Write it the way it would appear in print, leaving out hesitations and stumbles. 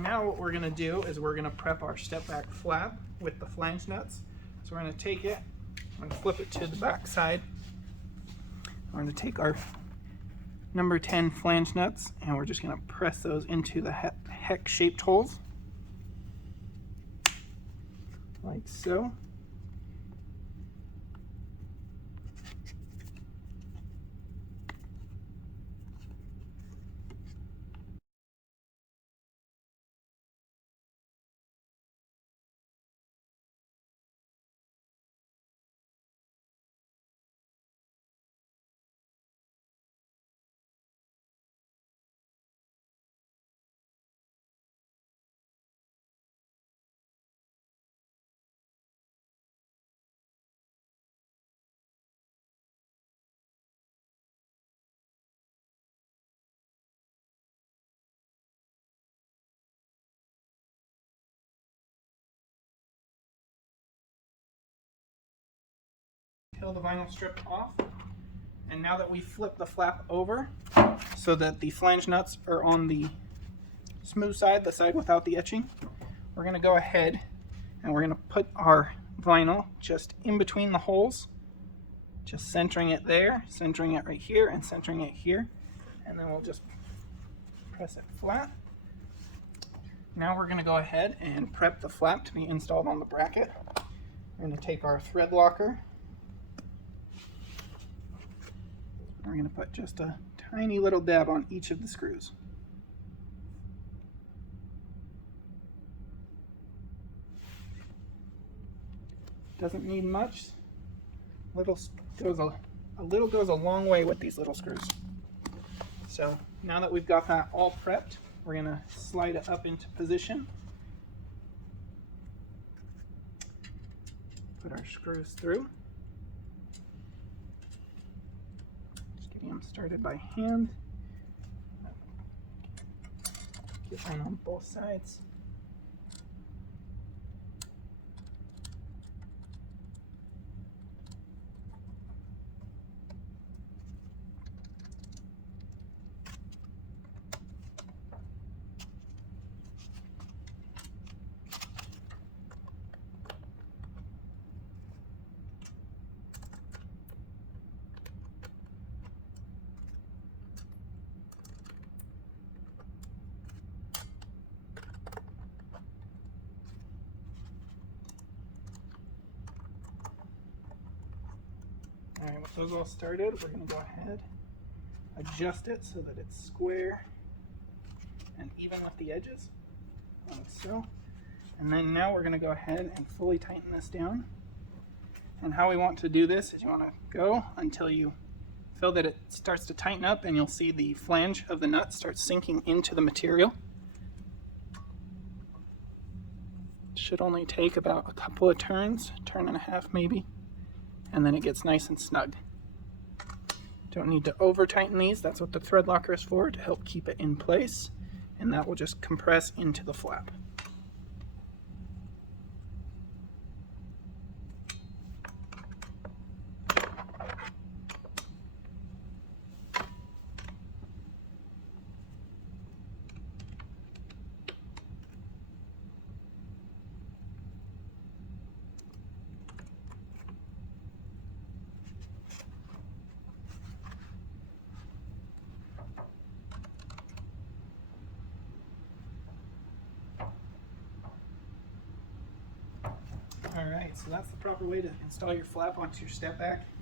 Now what we're going to do is we're going to prep our StepBack flap with the flange nuts. So we're going to take it, we're going to flip it to the back side. We're going to take our number 10 flange nuts and we're just going to press those into the hex shaped holes like so. Peel the vinyl strip off, and now that we flip the flap over so that the flange nuts are on the smooth side, the side without the etching, we're going to go ahead and we're going to put our vinyl just in between the holes, just centering it there, centering it right here, and centering it here, and then we'll just press it flat. Now we're going to go ahead and prep the flap to be installed on the bracket. We're going to take our thread locker. We're going to put just a tiny little dab on each of the screws. Doesn't need much. A little goes a long way with these little screws. So now that we've got that all prepped, we're going to slide it up into position. Put our screws through. Getting them started by hand. Get one on both sides. Alright, with those all started, we're going to go ahead, adjust it so that it's square and even with the edges, like so. And then now we're going to go ahead and fully tighten this down. And how we want to do this is you want to go until you feel that it starts to tighten up, and you'll see the flange of the nut start sinking into the material. It should only take about a couple of turns, turn and a half maybe. And then it gets nice and snug. Don't need to over tighten these. That's what the thread locker is for, to help keep it in place, and that will just compress into the flap. Alright, so that's the proper way to install your flap onto your StepBack.